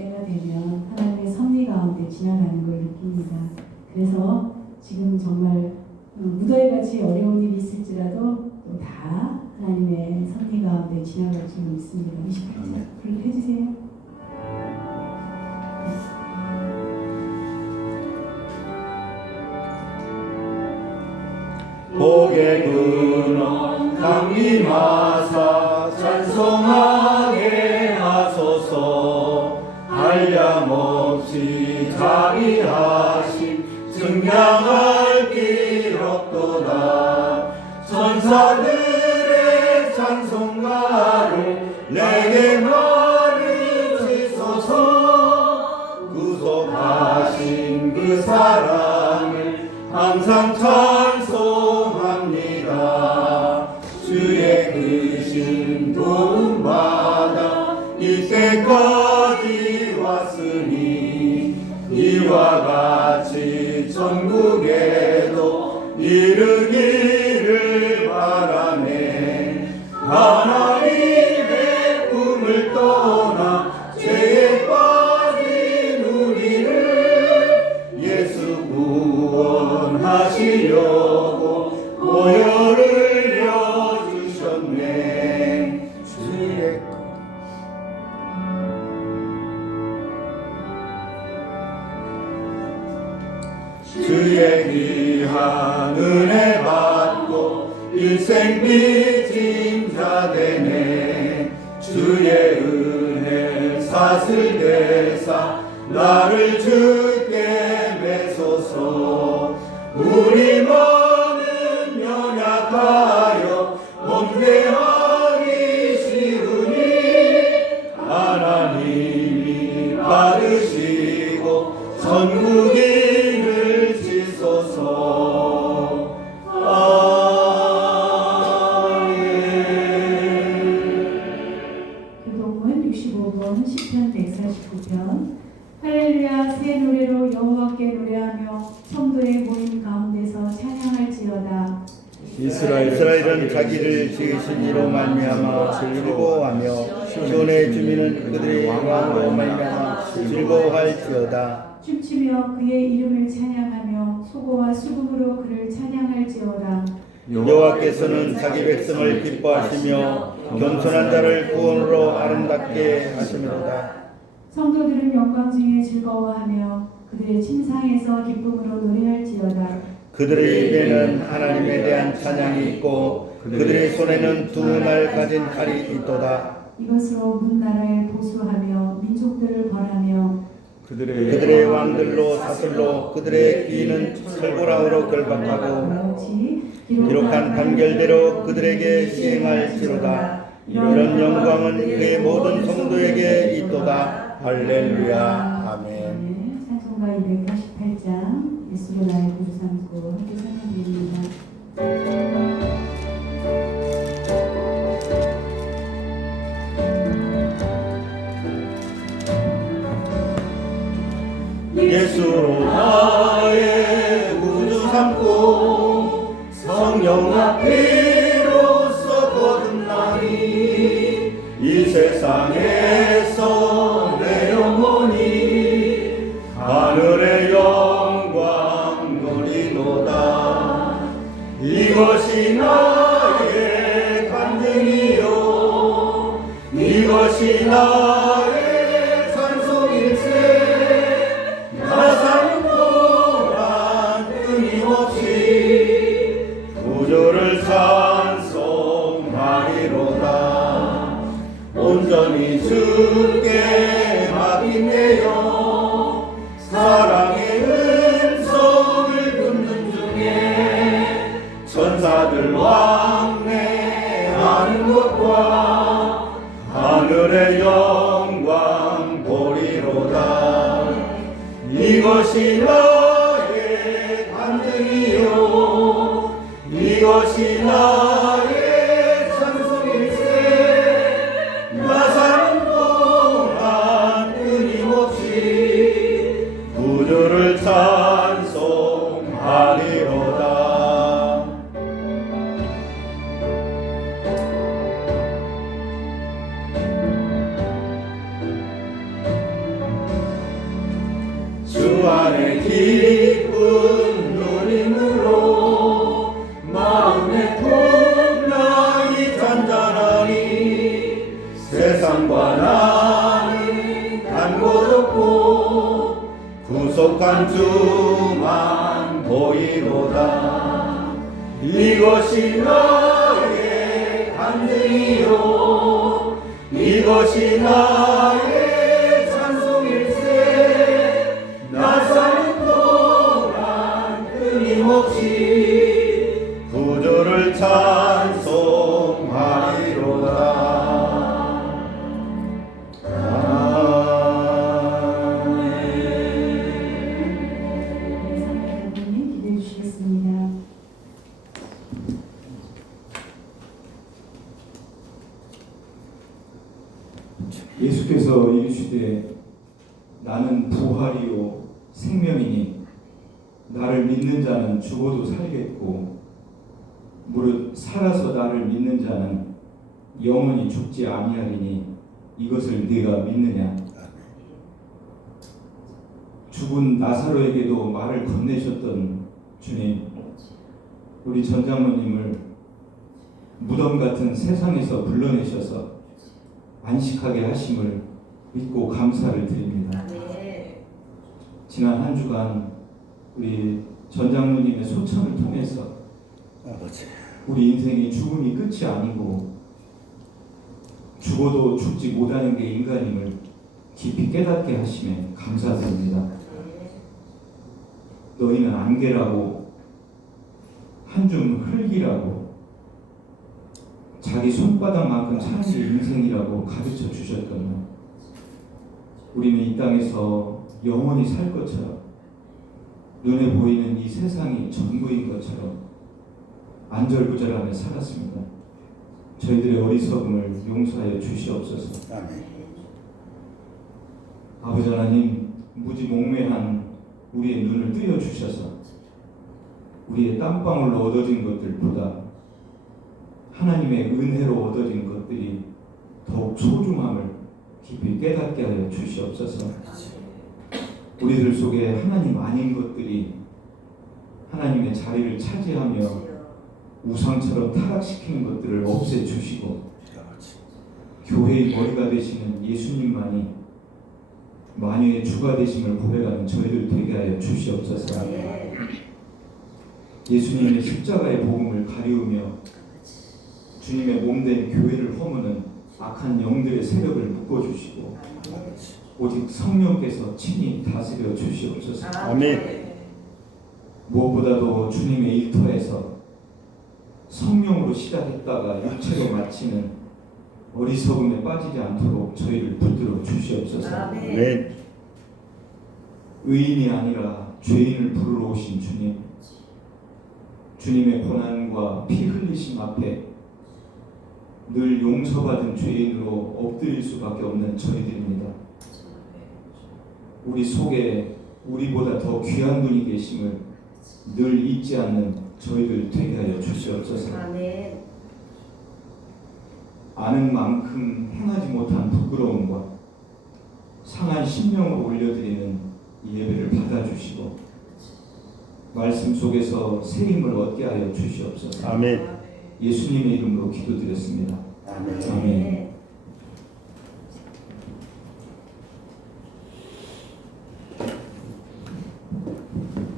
때가 되면 하나님의 섭리 가운데 지나가는 걸 느낍니다. 그래서 지금 정말 무더위같이 어려운 일이 있을지라도 또 다 하나님의 섭리 가운데 지나갈 줄 믿습니다. 28절 불러 해주세요. 복의 근원 강림하사 찬송하게 하소서. 한량없이 자비하심 증량할 길 없도다. 천사들의 찬송가로 내게 가르치소서. 구속하신 그 사랑을 항상 찬송합니다. 주의 크신 도움받아 이때까지 왔으니 이와 같이 천국에도 이르기를 바라네. 하나님의 품을 떠나 죄에 빠진 우리를 예수 구원하시려고 보혈을 여주셨네. 주의 귀한 은혜 받고 일생 빚진 자 되네. 주의 은혜 사슬대사 나를 주께 매소서. 우리 마음은 연약하여 범죄하기 쉬우니 하나님이 받으시고 천국인을 지소서. 교동문 65번 시편 149편. 할렐루야. 새 노래로 여호와께 노래하며 성도의 모임 가운데서 찬양할지어다. 이스라엘은 자기를 지으신 이로 말미암아 즐거워하며 시온의 주민은 그들의 왕으로 말미암아 즐거워할지어다. 춤추며 그의 이름을 찬양하며 소고와 수금으로 그를 찬양할지어다. 여호와께서는 자기 백성을 기뻐하시며 겸손한 자를 구원으로 아름답게 하시리로다. 성도들은 영광 중에 즐거워하며 그들의 침상에서 기쁨으로 노래할지어다. 그들의 입에는 하나님에 대한 찬양이 있고 그들의 손에는 두 날 가진 칼이 있도다. 이것으로 문나라에 보수하며 민족들을 벌하며 그들의 왕들로 사슬로 그들의 귀는 철보라으로 결박하고 기록한 판결대로 그들에게 시행할지로다. 이런 영광은 그의 모든 성도에게 있도다. 할렐루야. 아멘. 찬송가 288장 예수로 나의 구주 삼고 함께 찬양드립니다. 예수로 나의 구주 삼고 성령과 피로써 거듭나니 이 세상에서 내 영혼이 하늘의 영광 누리도다. 이것이 나의 간증이요 이것이 나의 찬송일세. 나 사는 동안 끊임없이 구주를 찬송하리로다. 온전히 주께 맡기네요. 사랑의 음성을 듣는 중에 천사들 왕래하는 것과 하늘의 영광 보리로다. 이것이 나의 간증이요 이것이 나의 찬송일세. 나 사는 동안 끊임없이 구주를 찬송하리로다. 주 안에 기쁜 누림으로 마음의 풍랑이 잔잔하니 세상과 나는 단 고롭고 구속한 주만 보이로다. 이것이 나의 간증이요 이것이 나의 찬송일세. 나 사는 동안 끊임없이 구주를 찬송하리로다. 성도님 기도해 주시겠습니다. 예수께서 이르시되 나는 부활이요 생명이니 나를 믿는 자는 죽어도 살겠고 무릇 살아서 나를 믿는 자는 영원히 죽지 아니하리니 이것을 네가 믿느냐. 죽은 나사로에게도 말을 건네셨던 주님, 우리 전장로님을 무덤 같은 세상에서 불러내셔서 안식하게 하심을 믿고 감사를 드립니다. 지난 한 주간 우리 전장로님의 소천을 통해서 우리 인생의 죽음이 끝이 아니고 죽어도 죽지 못하는 게 인간임을 깊이 깨닫게 하심에 감사드립니다. 너희는 안개라고 한 줌 흙이라고 자기 손바닥만큼 사는 게 인생이라고 가르쳐 주셨던 우리는 이 땅에서 영원히 살 것처럼 눈에 보이는 이 세상이 전부인 것처럼 안절부절하며 살았습니다. 저희들의 어리석음을 용서하여 주시옵소서. 아버지 하나님, 무지몽매한 우리의 눈을 뜨여 주셔서 우리의 땀방울로 얻어진 것들보다 하나님의 은혜로 얻어진 것들이 더욱 소중함을 깊이 깨닫게 하여 주시옵소서. 우리들 속에 하나님 아닌 것들이 하나님의 자리를 차지하며 우상처럼 타락시키는 것들을 없애주시고 교회의 머리가 되시는 예수님만이 만유의 주가 되심을 고백하는 저희들 되게 하여 주시옵소서. 예수님의 십자가의 복음을 가리우며 주님의 몸된 교회를 허무는 악한 영들의 세력을 묶어주시고 오직 성령께서 친히 다스려 주시옵소서. 아멘. 무엇보다도 주님의 일터에서 성령으로 시작했다가 육체로 마치는 어리석음에 빠지지 않도록 저희를 붙들어 주시옵소서. 아멘. 의인이 아니라 죄인을 부르러 오신 주님, 주님의 고난과 피 흘리심 앞에 늘 용서받은 죄인으로 엎드릴 수밖에 없는 저희들입니다. 우리 속에 우리보다 더 귀한 분이 계심을 늘 잊지 않는 저희들 되게 하여 주시옵소서. 아는 만큼 행하지 못한 부끄러움과 상한 심령으로 올려드리는 이 예배를 받아주시고 말씀 속에서 새 힘을 얻게 하여 주시옵소서. 아멘. 예수님의 이름으로 기도드렸습니다. 아멘.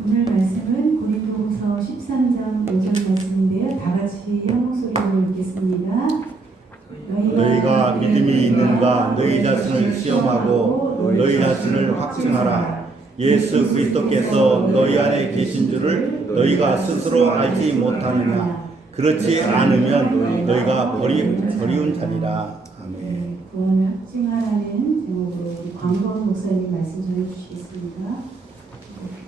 오늘 말씀은 고린도후서 13장 5절 말씀인데요. 다 같이 한 목소리로 읽겠습니다. 너희가 믿음이 있는가 너희 자신을 시험하고 너희 자신을 확증하라. 예수 그리스도께서 너희 안에 계신 줄을 너희가 스스로 알지 못하느냐. 그렇지 않으면 너희가 버리운 자니라. 아멘. 구원을 확증하라는 제목으로 우리 광건 목사님 말씀 전해주시겠습니다.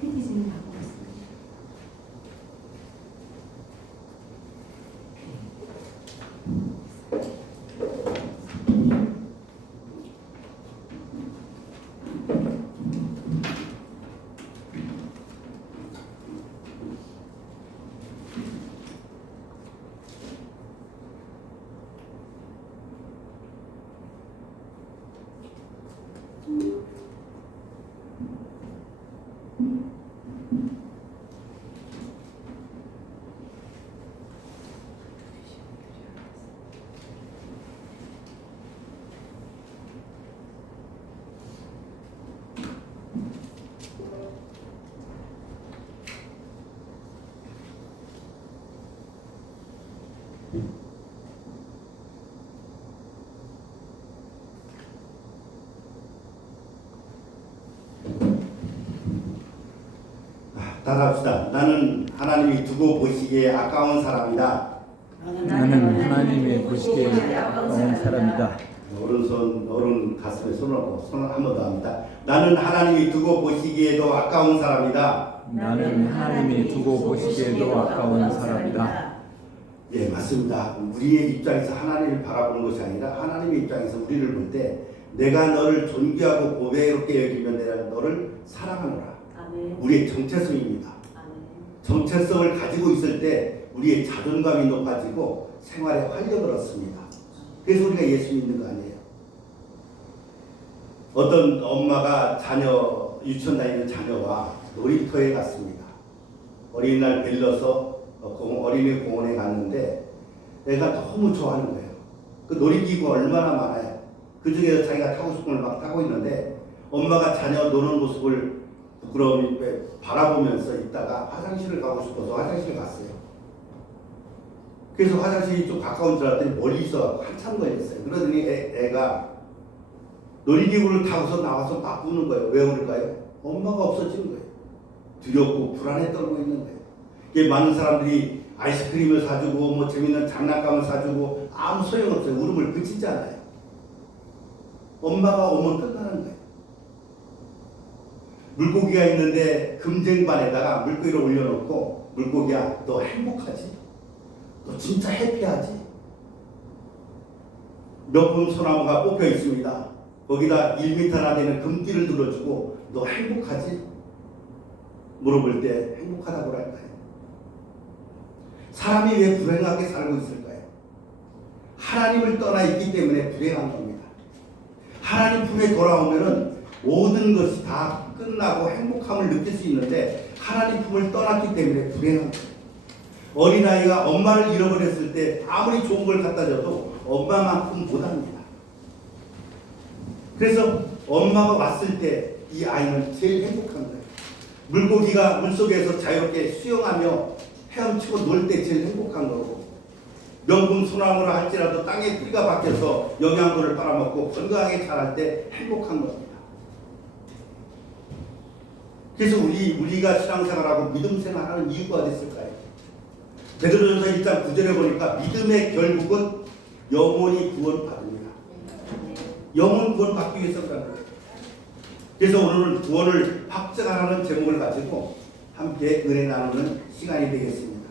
PPT를 갖고 왔습니다. 따라합시다. 나는 하나님이 두고 보시기에 아까운 사람이다. 나는 하나님의 보시기에 아까운 사람이다. 오른손 오른 가슴에 손을 얹고 손을 한 번 더 합니다. 나는 하나님이 두고 보시기에도 아까운 사람이다. 나는 하나님이 두고 보시기에도 아까운 사람이다. 예, 맞습니다. 우리의 입장에서 하나님을 바라보는 것이 아니라 하나님의 입장에서 우리를 볼 때 내가 너를 존귀하고 고배롭게 여기면 내가 너를 사랑하노라. 우리의 정체성입니다. 정체성을 가지고 있을 때 우리의 자존감이 높아지고 생활에 활력을 얻습니다. 그래서 우리가 예수 믿는 거 아니에요. 어떤 엄마가 유치원 다니는 자녀와 놀이터에 갔습니다. 어린이날 빌려서 어린이 공원에 갔는데 애가 너무 좋아하는 거예요. 그 놀이기구가 얼마나 많아요. 그 중에서 자기가 타고 싶은 걸 막 타고 있는데 엄마가 자녀 노는 모습을 부끄러움이 바라보면서 있다가 화장실을 가고 싶어서 화장실을 갔어요. 그래서 화장실이 좀 가까운 줄 알았더니 멀리 있어 한참 걸렸어요. 그러더니 애가 놀이기구를 타고서 나와서 막 우는 거예요. 왜 울까요? 엄마가 없어진 거예요. 두렵고 불안에 떨고 있는 거예요. 이게 많은 사람들이 아이스크림을 사주고 뭐 재밌는 장난감을 사주고 아무 소용없어요. 울음을 그치지 않아요. 엄마가 오면 끝나는 거예요. 물고기가 있는데 금쟁반에다가 물고기를 올려놓고 물고기야 너 행복하지? 너 진짜 해피하지? 명품 소나무가 뽑혀 있습니다. 거기다 1m나 되는 금띠를 들어주고 너 행복하지? 물어볼 때 행복하다고 할까요? 사람이 왜 불행하게 살고 있을까요? 하나님을 떠나 있기 때문에 불행한 겁니다. 하나님 품에 돌아오면은 모든 것이 다 끝나고 행복함을 느낄 수 있는데 하나님 품을 떠났기 때문에 불행한 거예요. 어린아이가 엄마를 잃어버렸을 때 아무리 좋은 걸 갖다 줘도 엄마만큼 못합니다. 그래서 엄마가 왔을 때 이 아이는 제일 행복한 거예요. 물고기가 물속에서 자유롭게 수영하며 헤엄치고 놀 때 제일 행복한 거고, 명품 소나무라 할지라도 땅에 뿌리가 박혀서 영양분을 빨아먹고 건강하게 자랄 때 행복한 겁니다. 그래서 우리가 신앙생활하고 믿음생활하는 이유가 됐을까요? 베드로전서 1장 9절에 보니까 믿음의 결국은 영혼이 구원받습니다. 영혼 구원받기 위해서 그런 거예요. 그래서 오늘은 구원을 확증하라는 제목을 가지고 함께 은혜 나누는 시간이 되겠습니다.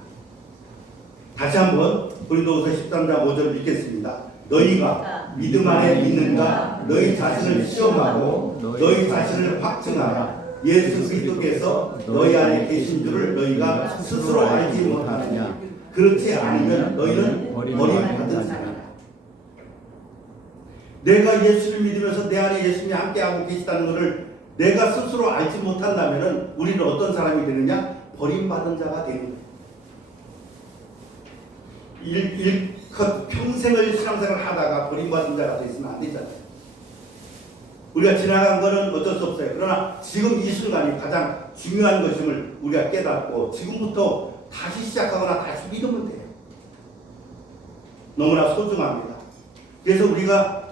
다시 한번 고린도후서 13장 5절 읽겠습니다. 너희가 믿음 안에 있는가 너희 자신을 시험하고 너희 자신을 확증하라. 예수 그리스도께서 너희 안에 계신 줄을 너희가 스스로 알지 못하느냐. 그렇지 않으면 너희는 버림받은 자라. 내가 예수를 믿으면서 내 안에 예수님이 함께하고 계시다는 것을 내가 스스로 알지 못한다면 우리는 어떤 사람이 되느냐? 버림받은 자가 되는 거예요. 일컷 평생을 신앙생활을 하다가 버림받은 자가 되시면 안 되잖아요. 우리가 지나간 것은 어쩔 수 없어요. 그러나 지금 이 순간이 가장 중요한 것임을 우리가 깨닫고 지금부터 다시 시작하거나 다시 믿으면 돼요. 너무나 소중합니다. 그래서 우리가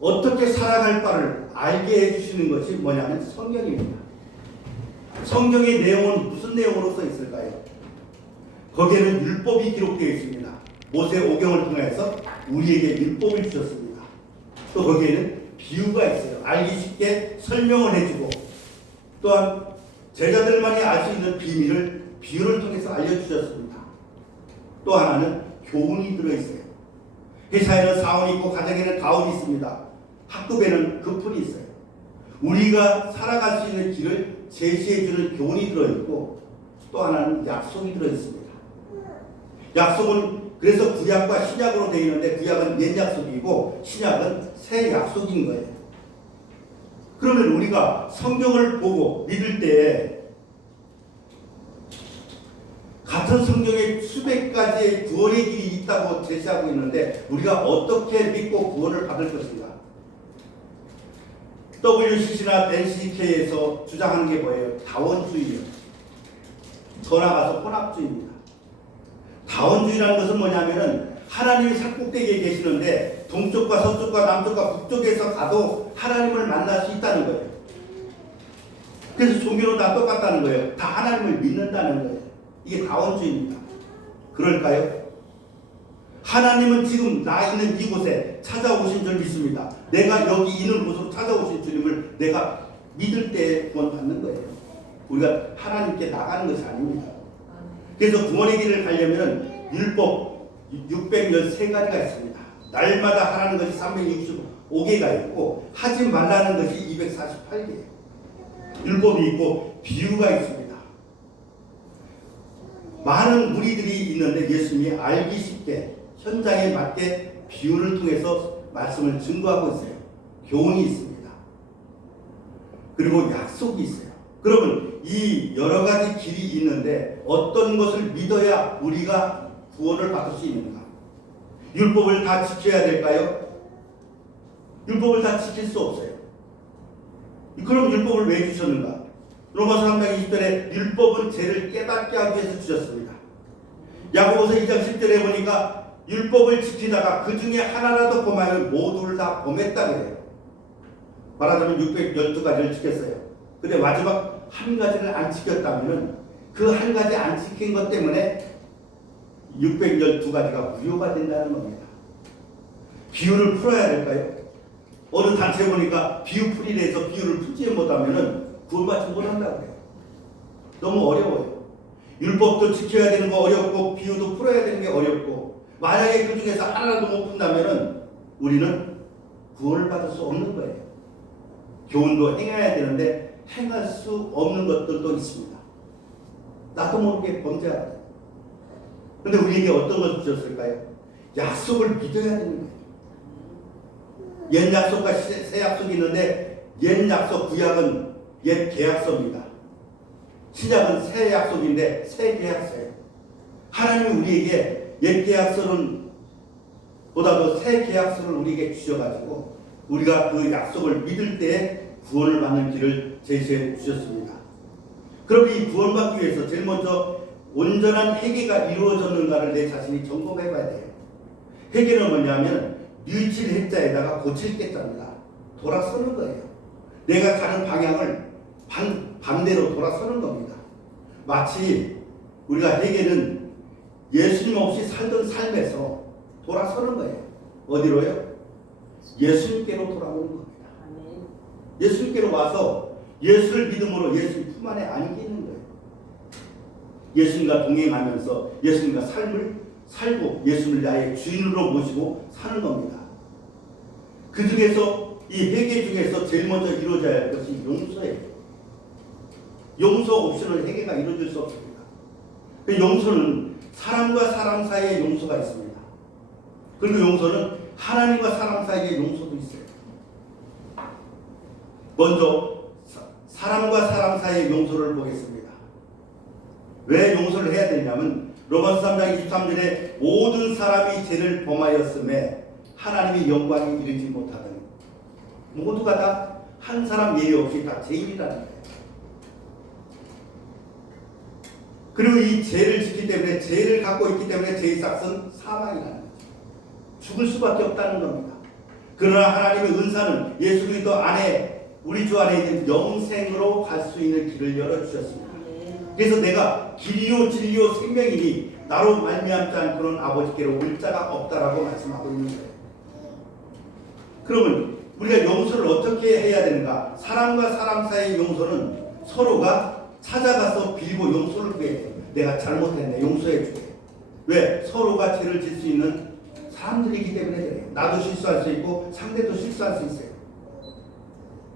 어떻게 살아갈 바를 알게 해주시는 것이 뭐냐면 성경입니다. 성경의 내용은 무슨 내용으로 써 있을까요? 거기에는 율법이 기록되어 있습니다. 모세 오경을 통해서 우리에게 율법을 주셨습니다. 또 거기에는 비유가 있어요. 알기 쉽게 설명을 해주고 또한 제자들만이 알 수 있는 비밀을 비유를 통해서 알려주셨습니다. 또 하나는 교훈이 들어있어요. 회사에는 사원이 있고 가정에는 가훈이 있습니다. 학급에는 급훈이 있어요. 우리가 살아갈 수 있는 길을 제시해주는 교훈이 들어있고 또 하나는 약속이 들어있습니다. 약속은 그래서 구약과 신약으로 되어 있는데 구약은 옛 약속이고 신약은 새 약속인 거예요. 그러면 우리가 성경을 보고 믿을 때 같은 성경에 수백 가지의 구원의 길이 있다고 제시하고 있는데 우리가 어떻게 믿고 구원을 받을 것인가? WCC나 NCK에서 주장하는 게 뭐예요? 다원주의예요. 더 나아가서 혼합주의입니다. 다원주의라는 것은 뭐냐면은 하나님이 산꼭대기에 계시는데 동쪽과 서쪽과 남쪽과 북쪽에서 가도 하나님을 만날 수 있다는 거예요. 그래서 종교는 다 똑같다는 거예요. 다 하나님을 믿는다는 거예요. 이게 다원주의입니다. 그럴까요? 하나님은 지금 나 있는 이곳에 찾아오신 줄 믿습니다. 내가 여기 있는 곳으로 찾아오신 주님을 내가 믿을 때 구원받는 거예요. 우리가 하나님께 나가는 것이 아닙니다. 그래서 구원의 길을 가려면 율법 613가지가 있습니다. 날마다 하라는 것이 365개가 있고 하지 말라는 것이 248개예요. 율법이 있고 비유가 있습니다. 많은 무리들이 있는데 예수님이 알기 쉽게 현장에 맞게 비유를 통해서 말씀을 증거하고 있어요. 교훈이 있습니다. 그리고 약속이 있어요. 그러면 이 여러 가지 길이 있는데 어떤 것을 믿어야 우리가 구원을 받을 수 있는가? 율법을 다 지켜야 될까요? 율법을 다 지킬 수 없어요. 그럼 율법을 왜 주셨는가? 로마서 3장 20절에 율법은 죄를 깨닫게 하기 위해서 주셨습니다. 야고보서 2장 10절에 보니까 율법을 지키다가 그 중에 하나라도 범하면 모두를 다 범했다 그래요. 말하자면 612가지를 지켰어요. 근데 마지막 한 가지를 안 지켰다면 그 한 가지 안 지킨 것 때문에 612가지가 무효가 된다는 겁니다. 비유를 풀어야 될까요? 어느 단체 보니까 비유 풀이를 해서 비유를 풀지 못하면 구원받지 못한다고 해요. 너무 어려워요. 율법도 지켜야 되는 거 어렵고 비유도 풀어야 되는 게 어렵고 만약에 그 중에서 하나라도 못 푼다면 우리는 구원을 받을 수 없는 거예요. 교훈도 행해야 되는데 행할 수 없는 것들도 있습니다. 나도 모르게 범죄하다. 그런데 우리에게 어떤 것을 주셨을까요? 약속을 믿어야 되는 거예요. 옛 약속과 새 약속이 있는데 옛 약속 구약은 옛 계약서입니다. 신약은 새 약속인데 새 계약서예요. 하나님이 우리에게 옛 계약서는 보다도 새 계약서를 우리에게 주셔가지고 우리가 그 약속을 믿을 때 구원을 받는 길을 제시해 주셨습니다. 그럼 이 구원받기 위해서 제일 먼저 온전한 회개가 이루어졌는가를 내 자신이 점검해 봐야 돼요. 회개는 뭐냐면 뉘칠 해자에다가 고칠 개자입니다. 돌아서는 거예요. 내가 가는 방향을 반대로 돌아서는 겁니다. 마치 우리가 회개는 예수님 없이 살던 삶에서 돌아서는 거예요. 어디로요? 예수님께로 돌아오는 겁니다. 예수님께로 와서 예수를 믿음으로 예수님 품 안에 안기는 거예요. 예수님과 동행하면서 예수님과 삶을 살고 예수님을 나의 주인으로 모시고 사는 겁니다. 그 중에서 이 회개 중에서 제일 먼저 이루어져야 할 것이 용서예요. 용서 없이는 회개가 이루어질 수 없습니다. 그 용서는 사람과 사람 사이의 용서가 있습니다. 그리고 용서는 하나님과 사람 사이의 용서도 있어요. 먼저 사람과 사람 사이의 용서를 보겠습니다. 왜 용서를 해야 되냐면 로마서 3장 23절에 모든 사람이 죄를 범하였음에 하나님의 영광에 이르지 못하더니 모두가 다 한 사람 예외 없이 다 죄인이라는 거예요. 그리고 이 죄를 짓기 때문에 죄를 갖고 있기 때문에 죄의 삭은 사망이라는 거죠. 죽을 수밖에 없다는 겁니다. 그러나 하나님의 은사는 예수 그리스도 안에 우리 주 안에 있는 영생으로 갈 수 있는 길을 열어주셨습니다. 그래서 내가 길이요 진리요 생명이니 나로 말미암지 않고는 아버지께로 올 자가 없다라고 말씀하고 있는 거예요. 그러면 우리가 용서를 어떻게 해야 되는가? 사람과 사람 사이의 용서는 서로가 찾아가서 빌고 용서를 구해야 돼요. 내가 잘못했네, 용서해 주게. 왜? 서로가 죄를 질 수 있는 사람들이기 때문에 그래요. 나도 실수할 수 있고 상대도 실수할 수 있어요.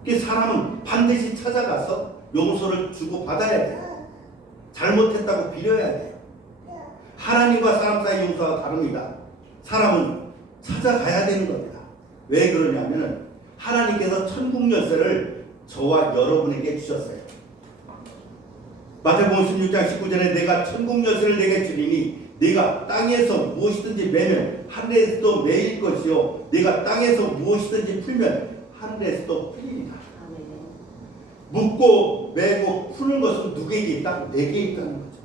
그래서 사람은 반드시 찾아가서 용서를 주고 받아야 돼요. 잘못했다고 빌어야 돼요. 하나님과 사람 사이 용서가 다릅니다. 사람은 찾아가야 되는 겁니다. 왜 그러냐면은 하나님께서 천국 열쇠를 저와 여러분에게 주셨어요. 마태복음 16장 19절에 내가 천국 열쇠를 내게 주리니 네가 땅에서 무엇이든지 매면 하늘에서도 매일 것이요 네가 땅에서 무엇이든지 풀면 하늘에서도 풀리리라. 묶고 매고 푸는 것은 누구에게 있다? 내게 있다는 거죠.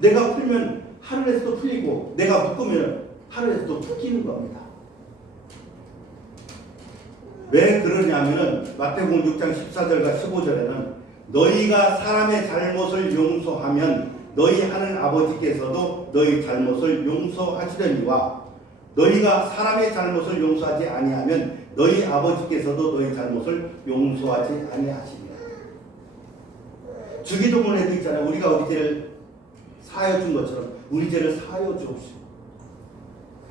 내가 풀면 하늘에서도 풀리고 내가 묶으면 하늘에서도 풀리는 겁니다. 왜 그러냐면은 마태복음 6장 14절과 15절에는 너희가 사람의 잘못을 용서하면 너희 하늘 아버지께서도 너희 잘못을 용서하시려니와 너희가 사람의 잘못을 용서하지 아니하면 너희 아버지께서도 너희 잘못을 용서하지 아니하시리라. 주기도문에도 있잖아요. 우리가 우리 죄를 사하여 준 것처럼 우리 죄를 사하여 주옵시고.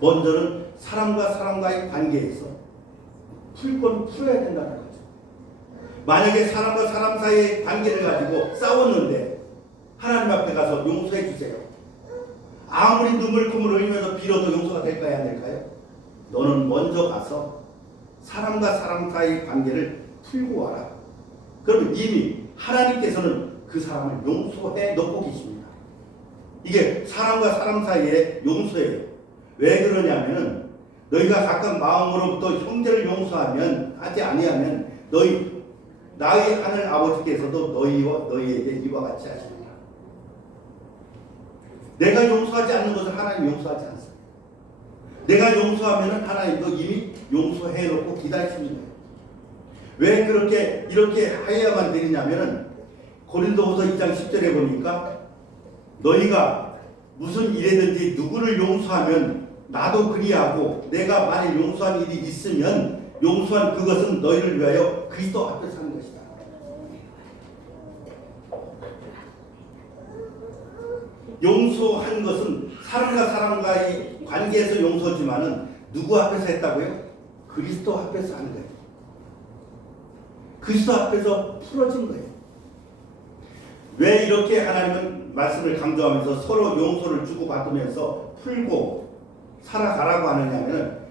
먼저는 사람과 사람과의 관계에서 풀 건 풀어야 된다는 거죠. 만약에 사람과 사람 사이의 관계를 가지고 싸웠는데 하나님 앞에 가서 용서해 주세요. 아무리 눈물 콧물 흘리면서 빌어도 용서가 될까요? 안 될까요? 너는 먼저 가서 사람과 사람 사이의 관계를 풀고 와라. 그러면 이미 하나님께서는 그 사람을 용서해 놓고 계십니다. 이게 사람과 사람 사이의 용서예요. 왜 그러냐면은 너희가 각각 마음으로부터 형제를 용서하면 하지 아니하면 나의 하늘 아버지께서도 너희에게 이와 같이 하시리라. 내가 용서하지 않는 것을 하나님 용서하지 않습니다. 내가 용서하면 하나님도 이미 용서해 놓고 기다리시는 거예요. 왜 이렇게 해야만 되느냐면은 고린도후서 2장 10절에 보니까 너희가 무슨 일이든지 누구를 용서하면 나도 그리하고 내가 만일 용서한 일이 있으면 용서한 그것은 너희를 위하여 그리스도 앞에서 하는 것이다. 용서한 것은 사람과 사람과의 관계에서 용서지만은 누구 앞에서 했다고요? 그리스도 앞에서 하는 거예요. 그리스도 앞에서 풀어진 거예요. 왜 이렇게 하나님은 말씀을 강조하면서 서로 용서를 주고받으면서 풀고 살아가라고 하느냐면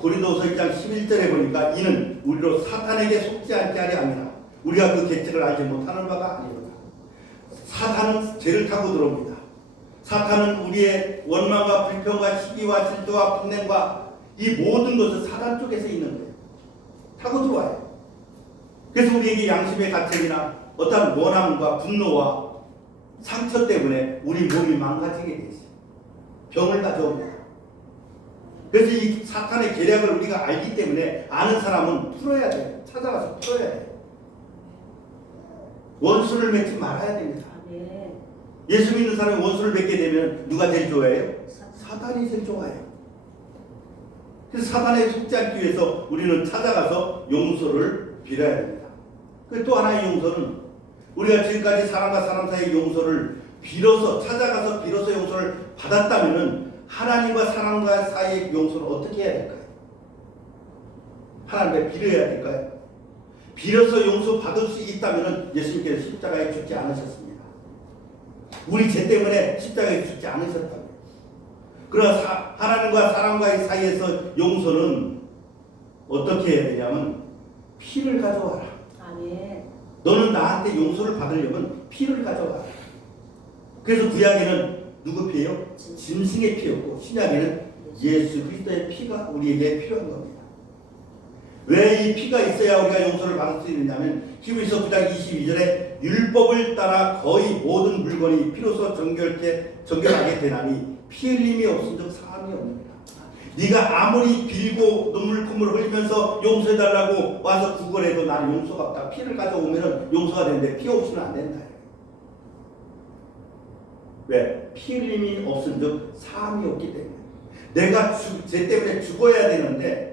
고린도후서 2장 11절에 보니까 이는 우리로 사탄에게 속지 않게 하려 함이라. 우리가 그 계책을 알지 못하는 바가 아니로다. 사탄은 죄를 타고 들어옵니다. 사탄은 우리의 원망과 불평과 시기와 질투와 분냄과 이 모든 것은 사탄 쪽에서 있는 거예요. 타고 들어와요. 그래서 우리에게 양심의 가책이나 어떤 원함과 분노와 상처 때문에 우리 몸이 망가지게 돼 있어요. 병을 가져옵니다. 그래서 이 사탄의 계략을 우리가 알기 때문에 아는 사람은 풀어야 돼요. 찾아가서 풀어야 돼요. 원수를 맺지 말아야 됩니다. 예수 믿는 사람이 원수를 맺게 되면 누가 제일 좋아해요? 사탄이 제일 좋아해요. 그래서 사탄에 속지 않기 위해서 우리는 찾아가서 용서를 빌어야 됩니다. 또 하나의 용서는 우리가 지금까지 사람과 사람 사이의 용서를 찾아가서 빌어서 용서를 받았다면은 하나님과 사람과 사이의 용서를 어떻게 해야 될까요? 하나님께 빌어야 될까요? 빌어서 용서 받을 수 있다면은 예수님께서 십자가에 죽지 않으셨습니다. 우리 죄 때문에 십자가에 죽지 않으셨다고요. 그러나 하나님과 사람과의 사이에서 용서는 어떻게 해야 되냐면 피를 가져와라. 아멘. 너는 나한테 용서를 받으려면 피를 가져와라. 그래서 구약에는 누구 피예요? 짐승의 피였고 신약에는 예수 그리스도의 피가 우리에게 필요한 겁니다. 왜 이 피가 있어야 우리가 용서를 받을 수 있느냐면 히브리서 9장 22절에 율법을 따라 거의 모든 물건이 피로써 정결하게 되나니 피 흘림이 없은즉 사함이 없느니라. 네가 아무리 빌고 눈물 콧물 흘리면서 용서해달라고 와서 구걸해도 나는 용서가 없다. 피를 가져오면 용서가 되는데 피 없이는 안 된다. 왜? 피 흘림이 없은즉 사함이 없기 때문에. 내가 죄 때문에 죽어야 되는데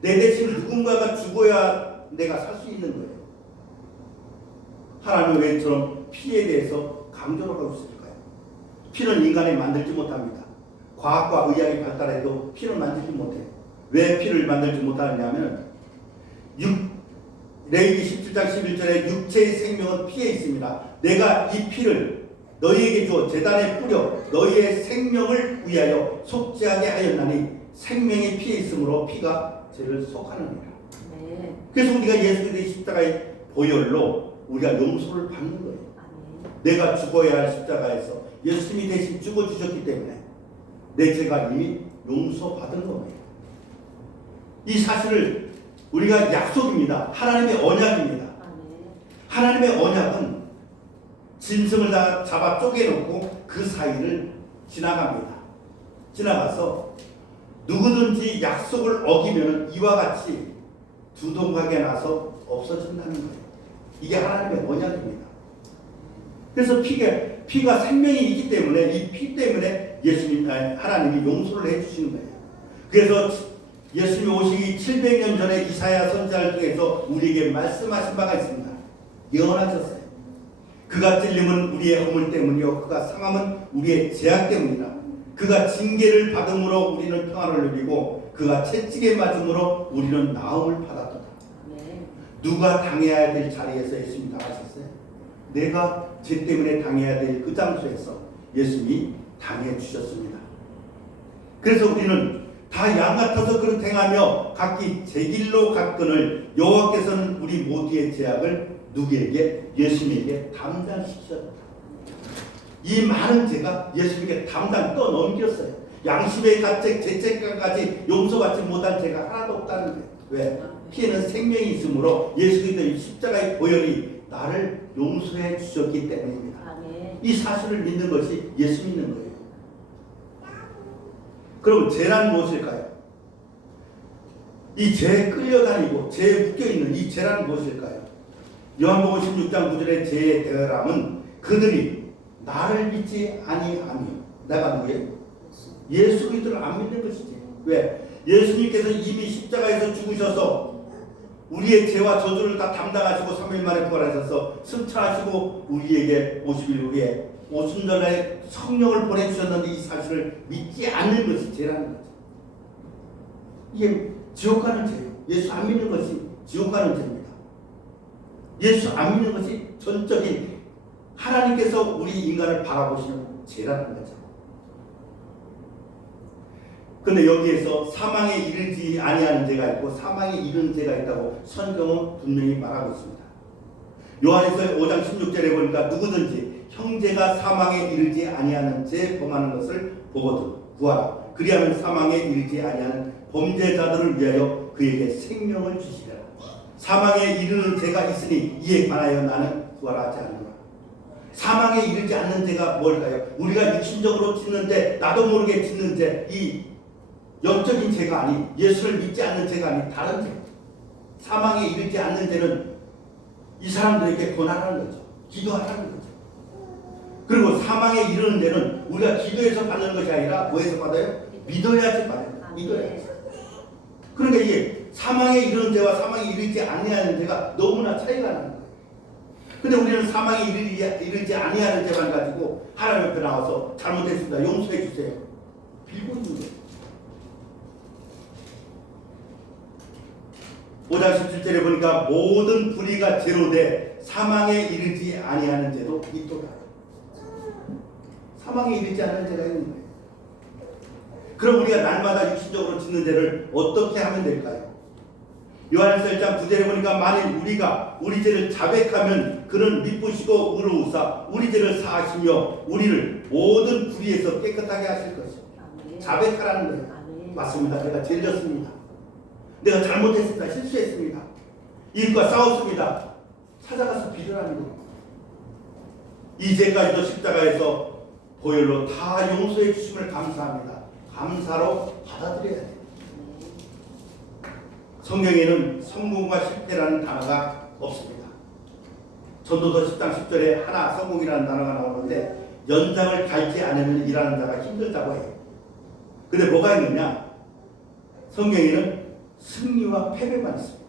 내 대신 누군가가 죽어야 내가 살 수 있는 거예요. 하나님은 왜 이처럼 피에 대해서 강조를 하고 있을까요? 피는 인간이 만들지 못합니다. 과학과 의학이 발달해도 피를 만들지 못해요. 왜 피를 만들지 못하느냐면 레위기 17장 11절에 육체의 생명은 피에 있습니다. 내가 이 피를 너희에게 주어 제단에 뿌려 너희의 생명을 위하여 속죄하게 하였나니 생명이 피에 있으므로 피가 죄를 속하느니라. 네. 그래서 우리가 예수 그리스도의 십자가의 보혈로 우리가 용서를 받는 거예요. 아멘. 내가 죽어야 할 십자가에서 예수님이 대신 죽어주셨기 때문에 내 죄가 이미 용서받은 겁니다. 이 사실을 우리가 약속입니다. 하나님의 언약입니다. 아멘. 하나님의 언약은 짐승을 다 잡아 쪼개놓고 그 사이를 지나갑니다. 지나가서 누구든지 약속을 어기면 이와 같이 두동하게 나서 없어진다는 거예요. 이게 하나님의 언약입니다. 그래서 피가 생명이 있기 때문에 이 피 때문에 하나님이 용서를 해주시는 거예요. 그래서 예수님이 오시기 700년 전에 이사야 선지자를 통해서 우리에게 말씀하신 바가 있습니다. 예언하셨어요. 그가 찔림은 우리의 허물 때문이요 그가 상함은 우리의 죄악 때문이다. 그가 징계를 받음으로 우리는 평안을 누리고 그가 채찍에 맞음으로 우리는 나음을 받았도다. 아멘. 누가 당해야 될 자리에서 예수님이 당하셨어요? 내가 죄 때문에 당해야 될 그 장소에서 예수님이 당해 주셨습니다. 그래서 우리는 다 양 같아서 그릇 행하며 각기 제 길로 갔거늘 여호와께서는 우리 모두의 죄악을 누구에게? 예수님에게 담당시켰다. 이 많은 죄가 예수님에게 담당 떠넘겼어요. 양심의 가책, 죄책감까지 용서받지 못한 죄가 하나도 없다는 거예요. 왜? 피에는 생명이 있으므로 예수 그리스도의 십자가의 보혈이 나를 용서해 주셨기 때문입니다. 아멘. 이 사실을 믿는 것이 예수 믿는 거예요. 그럼 죄란 무엇일까요? 이 죄에 끌려다니고 죄에 묶여있는 이 죄란 무엇일까요? 요한복음 16장 9절의 죄의 대어람은 그들이 나를 믿지 아니하며 내가 누구예요? 예수 그리스도를 안 믿는 것이지. 왜? 예수님께서 이미 십자가에서 죽으셔서 우리의 죄와 저주를 다 담당하시고 3일 만에 부활하셔서 승천하시고 우리에게 50일 후에 오순절에 성령을 보내주셨는데 이 사실을 믿지 않는 것이 죄라는 거죠. 이게 지옥 가는 죄예요. 예수 안 믿는 것이 지옥 가는 죄입니다. 예수 안 믿는 것이 전적인 하나님께서 우리 인간을 바라보시는 죄라는 거죠. 근데 여기에서 사망에 이르지 아니하는 죄가 있고 사망에 이르는 죄가 있다고 성경은 분명히 말하고 있습니다. 요한에서 5장 16절에 보니까 누구든지 형제가 사망에 이르지 아니하는 죄 범하는 것을 보거든 구하라. 그리하면 사망에 이르지 아니하는 범죄자들을 위하여 그에게 생명을 주시리라. 사망에 이르는 죄가 있으니 이에 관하여 나는 구하라 하지 않노라. 사망에 이르지 않는 죄가 뭘까요? 우리가 육신적으로 짓는데 나도 모르게 짓는 죄, 이 영적인 죄가 아닌 예수를 믿지 않는 죄가 아닌 다른 죄. 사망에 이르지 않는 죄는 이 사람들에게 권하라는 거죠. 기도하라는 거죠. 그리고 사망에 이르는 죄는 우리가 기도해서 받는 것이 아니라 뭐에서 받아요? 믿어야지 받아요. 믿어야지. 그러니까 이게 사망에 이르는 죄와 사망에 이르지 아니하는 죄가 너무나 차이가 나는 거예요. 근데 우리는 사망에 이르지 아니하는 죄만 가지고 하나님 옆에 나와서 잘못했습니다. 용서해 주세요. 빌고 있는 거예요. 5장 17절에 보니까 모든 불의가 죄로 돼 사망에 이르지 아니하는 죄도 있도다. 사망에 이르지 않는 죄가 있는 거예요. 그럼 우리가 날마다 육신적으로 짓는 죄를 어떻게 하면 될까요? 요한일서 1장 9절에 보니까 만일 우리가 우리 죄를 자백하면 그는 미쁘시고 의로우사 우리 죄를 사하시며 우리를 모든 불의에서 깨끗하게 하실 것이요. 자백하라는 거예요. 아멘. 맞습니다. 내가 죄를 졌습니다. 내가 잘못했습니다. 실수했습니다. 이웃과 싸웠습니다. 찾아가서 비전하는 겁니다. 이 죄까지도 십자가에서 보혈로 다 용서해 주심을 감사합니다. 감사로 받아들여야 돼요. 성경에는 성공과 실패라는 단어가 없습니다. 전도서 10장 10절에 하나 성공이라는 단어가 나오는데 연장을 갈지 않으면 일하는 자가 힘들다고 해요. 근데 뭐가 있느냐? 성경에는 승리와 패배만 있습니다.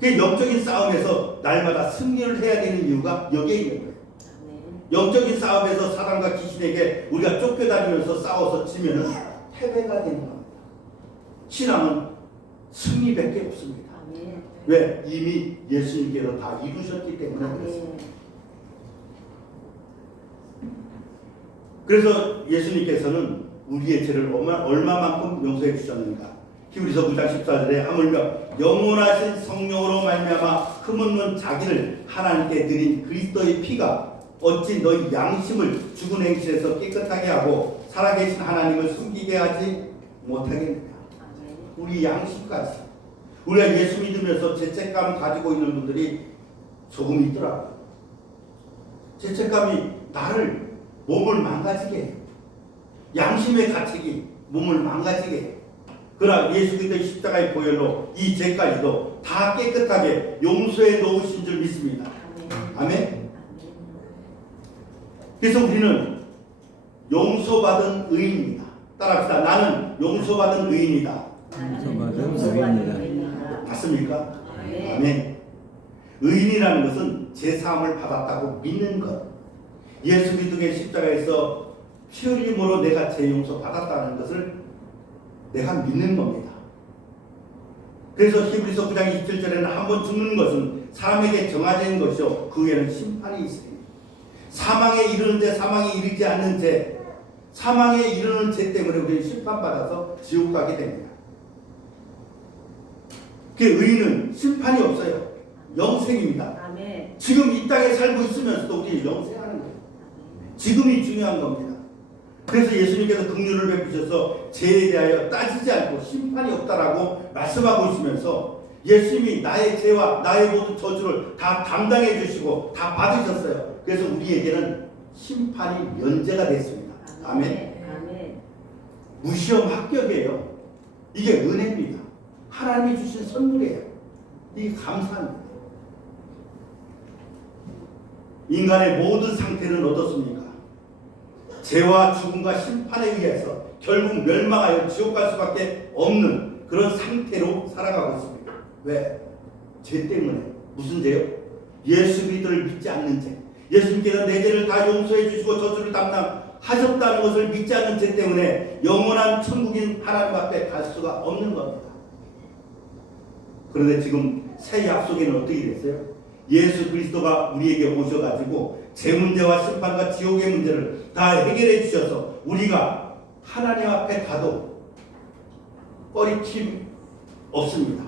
그 영적인 싸움에서 날마다 승리를 해야 되는 이유가 여기에 있는 거예요. 영적인 싸움에서 사단과 귀신에게 우리가 쫓겨다니면서 싸워서 지면은 패배가 되는 겁니다. 신앙은 승리밖에 없습니다. 아멘. 왜? 이미 예수님께서 다 이루셨기 때문에 그렇습니다. 그래서 예수님께서는 우리의 죄를 얼마만큼 용서해 주셨는가? 히브리서 9장 14절에 하물며 영원하신 성령으로 말미암아 흠없는 자기를 하나님께 드린 그리스도의 피가 어찌 너희 양심을 죽은 행실에서 깨끗하게 하고 살아계신 하나님을 숨기게 하지 못하겠느냐? 우리 양심까지. 우리가 예수 믿으면서 죄책감 가지고 있는 분들이 조금 있더라고요. 죄책감이 나를 몸을 망가지게 해요. 양심의 가책이 몸을 망가지게 해요. 그러나 예수 그리스도의 십자가의 보혈로 이 죄까지도 다 깨끗하게 용서해 놓으신 줄 믿습니다. 아멘. 그래서 우리는 용서받은 의인입니다. 따라합시다. 나는 용서받은 의인이다. 용서받은 의인이다. 맞습니까? 아멘. 아멘. 의인이라는 것은 제사함을 받았다고 믿는 것. 예수 그리스도의 십자가에서 피 흘림으로 내가 죄 용서 받았다는 것을 내가 믿는 겁니다. 그래서 히브리서 9장 27절에는 한 번 죽는 것은 사람에게 정해진 것이요 그 후에는 심판이 있으니 사망에 이르는 죄, 사망에 이르지 않는 죄, 사망에 이르는 죄 때문에 우리는 심판받아서 지옥 가게 됩니다. 그 의인은 심판이 없어요. 영생입니다. 아멘. 지금 이 땅에 살고 있으면서도 우리 영생하는 거예요. 지금이 중요한 겁니다. 그래서 예수님께서 긍휼을 베푸셔서 죄에 대하여 따지지 않고 심판이 없다라고 말씀하고 있으면서 예수님이 나의 죄와 나의 모든 저주를 다 담당해 주시고 다 받으셨어요. 그래서 우리에게는 심판이 면제가 됐습니다. 아멘. 아멘. 무시험 합격이에요. 이게 은혜입니다. 하나님이 주신 선물이에요. 이게 감사합니다. 인간의 모든 상태는 어떻습니까? 죄와 죽음과 심판에 의해서 결국 멸망하여 지옥 갈 수밖에 없는 그런 상태로 살아가고 있습니다. 왜? 죄 때문에. 무슨 죄요? 예수 그리스도를 믿지 않는 죄. 예수님께서 내 죄를 다 용서해 주시고 저주를 담당하셨다는 것을 믿지 않는 죄 때문에 영원한 천국인 하나님 앞에 갈 수가 없는 겁니다. 그런데 지금 새 약속에는 어떻게 됐어요? 예수 그리스도가 우리에게 오셔가지고 제 문제와 심판과 지옥의 문제를 다 해결해 주셔서 우리가 하나님 앞에 가도 꺼리낌 없습니다.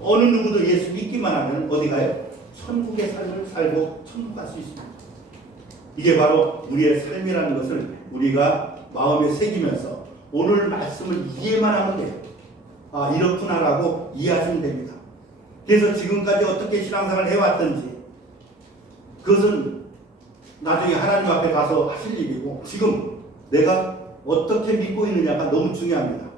어느 누구도 예수 믿기만 하면 어디 가요? 천국의 삶을 살고 천국 갈 수 있습니다. 이게 바로 우리의 삶이라는 것을 우리가 마음에 새기면서 오늘 말씀을 이해만 하면 돼요. 아, 이렇구나라고 이해하시면 됩니다. 그래서 지금까지 어떻게 신앙생활을 해왔든지 그것은 나중에 하나님 앞에 가서 하실 일이고 지금 내가 어떻게 믿고 있느냐가 너무 중요합니다.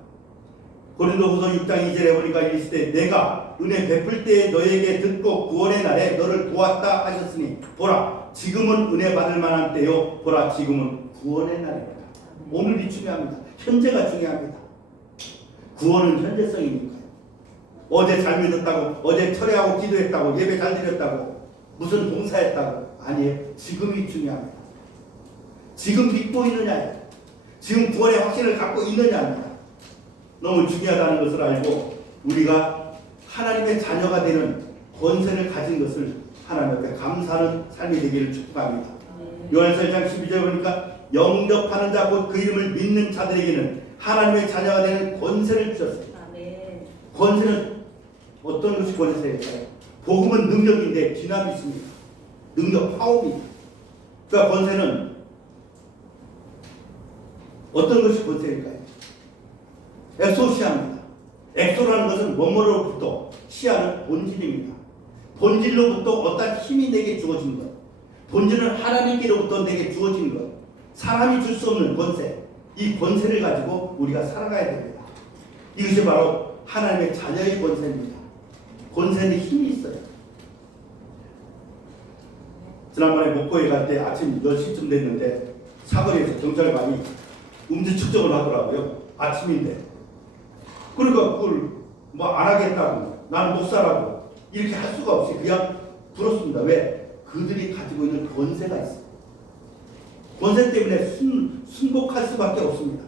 고린도후서 6장 2절에 보니까 이르시되 내가 은혜 베풀 때에 너에게 듣고 구원의 날에 너를 도왔다 하셨으니 보라 지금은 은혜 받을 만한 때요 보라 지금은 구원의 날입니다. 오늘이 중요합니다. 현재가 중요합니다. 구원은 현재성이니까요. 어제 잘 믿었다고 어제 철회하고 기도했다고 예배 잘 드렸다고 무슨 봉사했다고 아니에요. 지금이 중요합니다. 지금 믿고 있느냐 지금 구원의 확신을 갖고 있느냐입니다. 너무 중요하다는 것을 알고 우리가 하나님의 자녀가 되는 권세를 가진 것을 하나님 앞에 감사하는 삶이 되기를 축복합니다. 요한서 1장 12절에 보니까 영접하는 자 곧 그 이름을 믿는 자들에게는 하나님의 자녀가 되는 권세를 주셨습니다. 아멘. 권세는 어떤 것이 권세일까요? 복음은 능력인데 기남이 있습니다. 능력, 파워입니다. 그러니까 권세는 어떤 것이 권세일까요? 엑소시아입니다. 엑소라는 것은 뭐뭐로부터, 시아는 본질입니다. 본질로부터 어떤 힘이 내게 주어진 것. 본질은 하나님께로부터 내게 주어진 것. 사람이 줄 수 없는 권세. 이 권세를 가지고 우리가 살아가야 됩니다. 이것이 바로 하나님의 자녀의 권세입니다. 권세는 힘이 있어요. 지난번에 목포에 갈 때 아침 10시쯤 됐는데 사거리에서 경찰관이 음주 측정을 하더라고요. 아침인데. 그러니까 그걸 뭐 안 하겠다고 나는 목사라고 이렇게 할 수가 없이 그냥 불었습니다. 왜? 그들이 가지고 있는 권세가 있어요. 권세 때문에 순복할 수밖에 없습니다.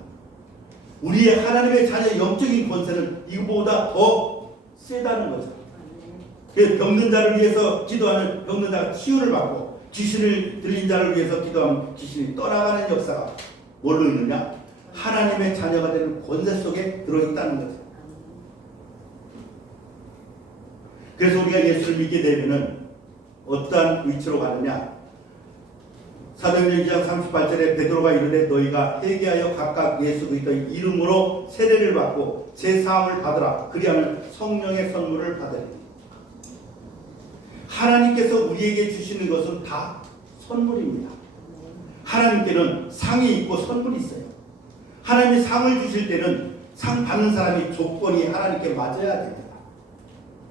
우리의 하나님의 자녀의 영적인 권세는 이거보다 더 세다는 거죠. 그래서 병든 자를 위해서 기도하는 병든 자가 치유를 받고 귀신을 들린 자를 위해서 기도하면 귀신이 떠나가는 역사가 뭘로 있느냐? 하나님의 자녀가 되는 권세 속에 들어있다는 거죠. 그래서 우리가 예수를 믿게 되면은 어떠한 위치로 가느냐? 사도행전 2장 38절에 베드로가 이르되 너희가 회개하여 각각 예수 그리스도의 이름으로 세례를 받고 제사함을 받으라. 그리하면 성령의 선물을 받으리라. 하나님께서 우리에게 주시는 것은 다 선물입니다. 하나님께는 상이 있고 선물이 있어요. 하나님이 상을 주실 때는 상 받는 사람이 조건이 하나님께 맞아야 됩니다.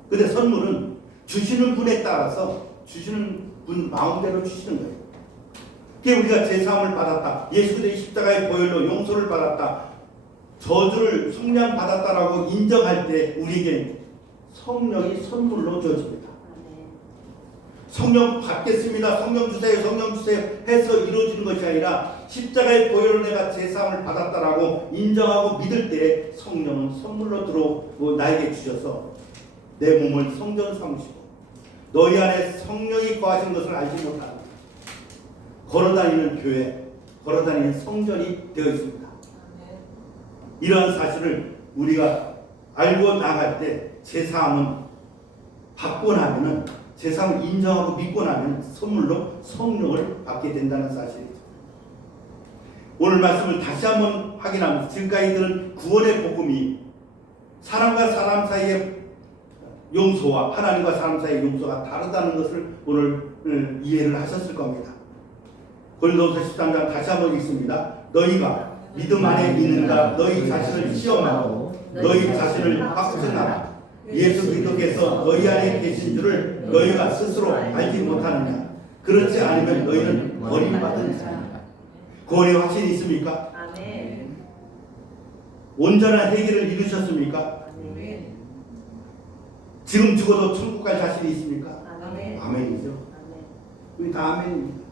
근데 선물은 주시는 분에 따라서 주시는 분 마음대로 주시는 거예요. 그게 우리가 제사함을 받았다, 예수 그리스도의 십자가의 보혈로 용서를 받았다, 저주를 속량 받았다라고 인정할 때 우리에게 성령이 선물로 주어집니다. 아멘. 성령 받겠습니다, 성령 주세요, 성령 주세요 해서 이루어지는 것이 아니라 십자가의 보혈로 내가 제사함을 받았다라고 인정하고 믿을 때 성령은 선물로 들어오고 나에게 주셔서 내 몸을 성전 삼으시고 너희 안에 성령이 거하신 것을 알지 못하는 걸어다니는 교회, 걸어다니는 성전이 되어 있습니다. 이러한 사실을 우리가 알고 나갈 때 제사함은 받고 나면은, 제사함을 인정하고 믿고 나면 선물로 성령을 받게 된다는 사실이죠. 오늘 말씀을 다시 한번 확인하면서 지금까지 들은 구원의 복음이 사람과 사람 사이의 용서와 하나님과 사람 사이의 용서가 다르다는 것을 오늘 이해를 하셨을 겁니다. 고린도서 13장 다시 한번 읽습니다. 너희가 믿음 안에 있는가 너희 자신을 시험하고 너희 자신을 확증하라. 예수 그리스도께서 너희 안에 계신 줄을 너희가 스스로 알지 못하느냐. 그렇지 않으면 너희는 버림받은 자입니다. 구원의 확신이 있습니까? 아멘. 온전한 해결을 이루셨습니까? 아멘. 지금 죽어도 천국 갈 자신이 있습니까? 아멘. 아멘이죠. 아멘. 우리 다 아멘입니다.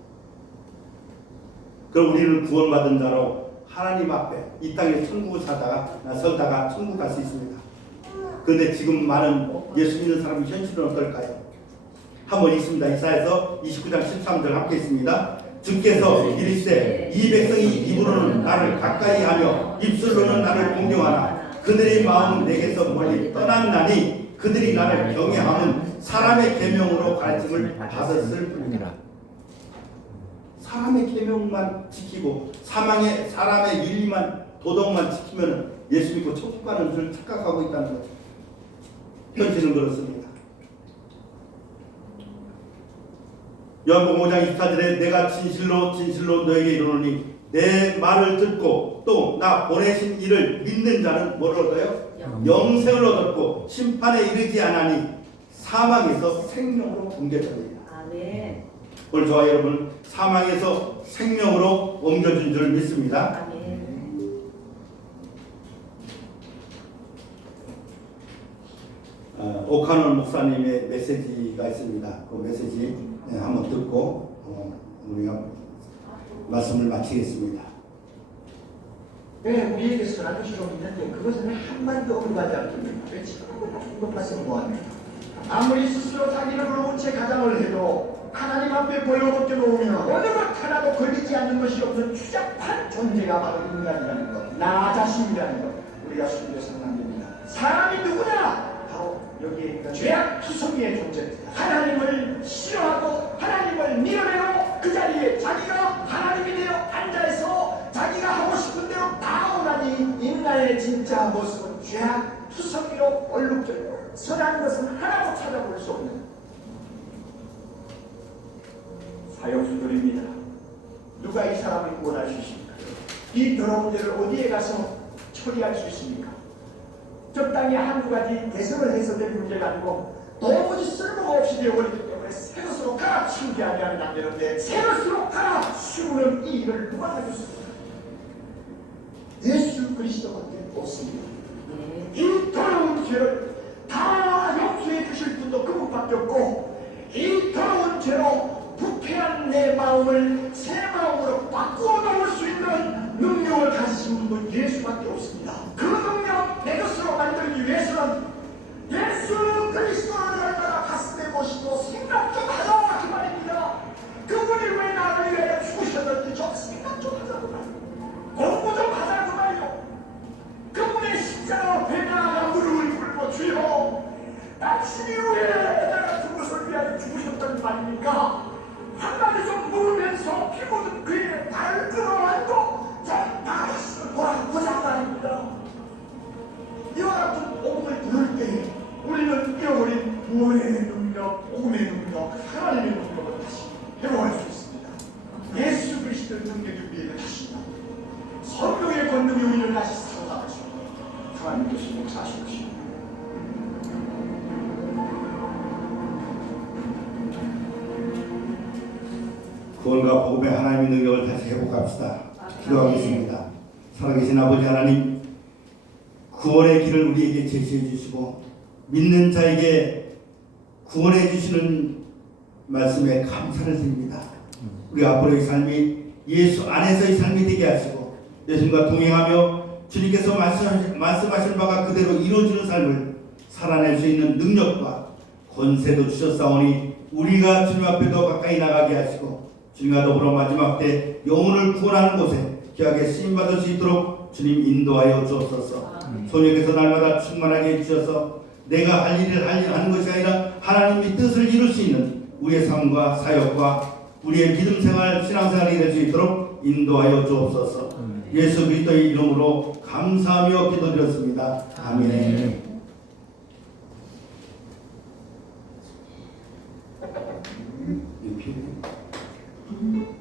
그럼 우리는 구원받은 자로 하나님 앞에 이 땅에 천국을 살다가 천국 갈 수 있습니다. 그런데 지금 많은 예수 믿는 사람의 현실은 어떨까요? 한번 읽습니다. 이사야서 29장 13절 함께 있습니다. 주께서 이르시되 이 백성이 입으로는 나를 가까이 하며 입술로는 나를 공경하나 그들의 마음은 내게서 멀리 떠났나니 그들이 나를 경외함은 사람의 계명으로 가르침을 받았을 뿐이라. 사람의 계명만 지키고 사람의 윤리만 도덕만 지키면 예수 믿고 천국 가는 줄 착각하고 있다는 거죠. 현실은 그렇습니다. 요한복음 5장 24절에 내가 진실로 진실로 너에게 이르노니 내 말을 듣고 또 나 보내신 이를 믿는 자는 뭘 얻어요? 영생을 얻었고 심판에 이르지 않으니 사망에서 생명으로 옮겨집니다. 아멘. 오늘 저와 여러분 사망에서 생명으로 옮겨준 줄 믿습니다. 아멘. 오카논 목사님의 메시지가 있습니다. 그 메시지 한번 듣고 우리가 말씀을 마치겠습니다. 네, 우리에게 선한 주로 있는데 그것은 한마디도 언급하지 않습니다. 왜 지금 것 말씀 뭐합니까? 아무리 스스로 자기를 온 채 가장을 해도 하나님 앞에 벌거벗겨 놓으면 어느 것 하나도 걸리지 않는 것이 없는 추잡한 존재가 바로 인간이라는 것, 나 자신이라는 것 우리가 순교해서는 안 됩니다. 사람이 누구냐? 바로 여기에 있는 죄악 투성이의 존재입니다. 하나님을 싫어하고 하나님을 밀어내고 그 자리에 자기가 하나님이 되어 앉아있어 자기가 하고 싶은 대로 다 오라니 인간의 진짜 모습은 죄악 투성이로 얼룩져요. 선한 것은 하나도 찾아볼 수 없는 사형수들입니다. 누가 이 사람을 구원할 수 있습니까? 이 더러운 죄를 어디에 가서 처리할 수 있습니까? 적당히 한두 가지 개선을 해서 될 문제가 아니고 도무지 쓸모가 없이 되어버리기 때문에 새 것으로 갈아치우지 아니하면 안 되는데 새 것으로 갈아치우는 이 일을 누가 해줬습니까? 예수 그리스도밖에 없습니다. 이 더러운 죄를 다 용서해 주실 분도 그분밖에 없고 이 더러운 죄로 부패한 내 마음을 새 마음으로 바꾸어 놓을 수 있는 능력을 가지신 분도 예수밖에 없습니다. 그 능력 내 것으로 만들기 위해서는 예수 그리스도를 얼마나 가슴에 모시고 생각 좀 하자 그 말입니다. 그분이 왜 나를 위하여 죽으셨는지 좀 생각 좀 하자고 말이에요. 공부 좀 하자고 말이요. 그분의 십자가 배나가 무릎을 꿇고 주여 당신이 왜 내가 죽음을 위하여 죽으셨던 말입니까? 한마디 좀 물으면서 피 묻은 그의 발을 끌어안고 자 다시 돌아보자 말입니다. 이와 같은 복음을 들을 때 우리는 잃어버린 구원의 능력, 복음의 능력, 하나님의 능력을 다시 회복할 수 있습니다. 예수 그리스도의 능력이 우리에게 다시 성령의 권능이 우리를 다시 살아나가시고 하나님께서 역사하신 것입니다. 구원과 복음의 하나님의 능력을 다시 회복합시다. 기도하겠습니다. 살아계신 아버지 하나님, 구원의 길을 우리에게 제시해 주시고 믿는 자에게 구원해 주시는 말씀에 감사를 드립니다. 우리 앞으로의 삶이 예수 안에서의 삶이 되게 하시고 예수님과 동행하며 주님께서 말씀하신 바가 그대로 이루어지는 삶을 살아낼 수 있는 능력과 권세도 주셨사오니 우리가 주님 앞에 더 가까이 나가게 하시고 주님과 더불어 마지막 때 영혼을 구원하는 곳에 귀하게 쓰임받을 수 있도록 주님 인도하여 주옵소서. 소녀께서 날마다 충만하게 해주셔서 내가 할 일을 하는 것이 아니라 하나님의 뜻을 이룰 수 있는 우리의 삶과 사역과 우리의 믿음 생활, 신앙 생활이 될 수 있도록 인도하여 주옵소서. 예수 그리스도의 이름으로 감사하며 기도드렸습니다. 아멘. 이